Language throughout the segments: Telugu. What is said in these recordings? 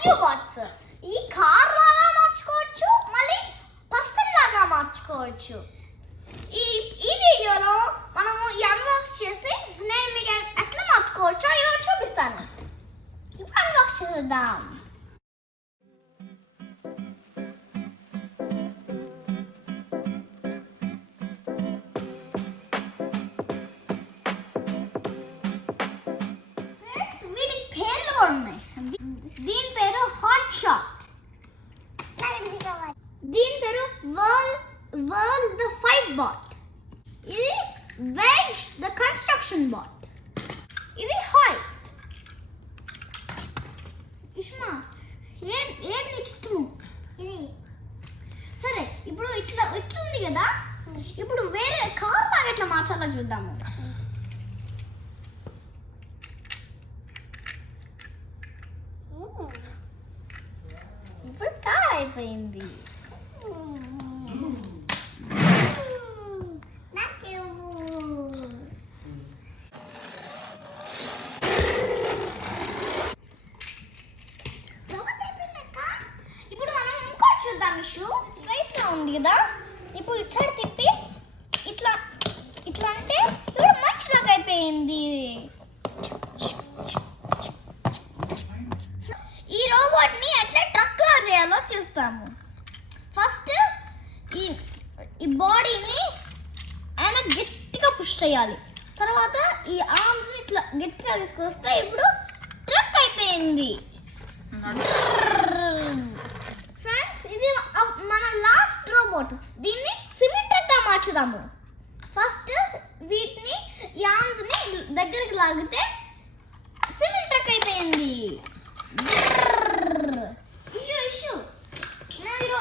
Rescue bots. ఈ కార్ లాగా మార్చుకోవచ్చు, మళ్ళీ పర్సన్ లాగా మార్చుకోవచ్చు. ఈ వీడియోలో మనము ఈ అన్బాక్స్ చేసి నేను మీకు ఎట్లా మార్చుకోవచ్చో ఈరోజు చూపిస్తాను. ఇప్పుడు అన్బాక్స్ చేద్దాం. దీని పేరు హాట్ షాట్, దీని పేరు వరల్డ్ ద ఫైట్ బాట్, ఇది వెజ్ ద కన్స్ట్రక్షన్ బాట్, ఇది హాయిస్ట్. ఇష్మా ఏది నీకు ఇష్టము? ఇది సరే. ఇప్పుడు ఇట్లా ఉంది కదా, ఇప్పుడు వేరే కార్ లాగా ఎట్లా మార్చాలో చూద్దాము. ఇప్పుడు కార్ అయిపోయింది. ఇప్పుడు మనం ఇంకోటి చూద్దాం. ఇష్యూ రైట్ గా ఉంది కదా, ఇప్పుడు ఇటు సైడ్ తిప్పి ఇట్లా అంటే ఇప్పుడు మంచిలాగా అయిపోయింది. ఈ రోబోట్ ని ఎట్లా ట్రక్ లా చేయాలో చూస్తాము. ఫస్ట్ ఈ బాడీని ఆయన గట్టిగా పుష్ చేయాలి. తర్వాత ఈ ఆర్మ్స్ ఇట్లా గట్టిగా తీసుకొస్తే ఇప్పుడు ట్రక్ అయిపోయింది. ఫ్రెండ్స్, ఇది మన లాస్ట్ రోబోట్. దీన్ని సిమెంట్ ట్రక్ గా మార్చుదాము. ఫస్ట్ వీటిని ఈ ఆర్మ్స్ ని దగ్గరికి లాగితే సిమెంట్ ట్రక్ అయిపోయింది. ఇష్యూ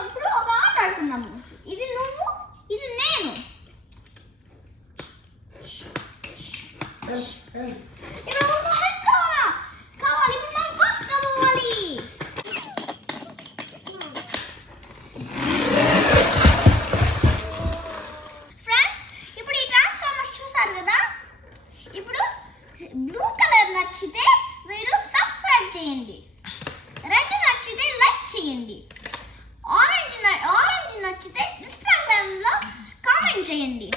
ఇప్పుడు ఒక ఆట ఆడుకుందాము. ఇది నువ్వు, ఇది నేను. కావాలి. ఇప్పుడు మనం ఫస్ట్ కావాలి. ఫ్రెండ్స్, ఇప్పుడు ఈ ట్రాన్స్ఫార్మర్స్ చూసారు కదా. ఇప్పుడు బ్లూ కలర్ నచ్చితే మీరు సబ్స్క్రైబ్ చేయండి, రెడ్ నచ్చితే లైక్ చేయండి, ఆరెంజ్ నచ్చితే ఇన్స్టాగ్రామ్ లో కామెంట్ చేయండి.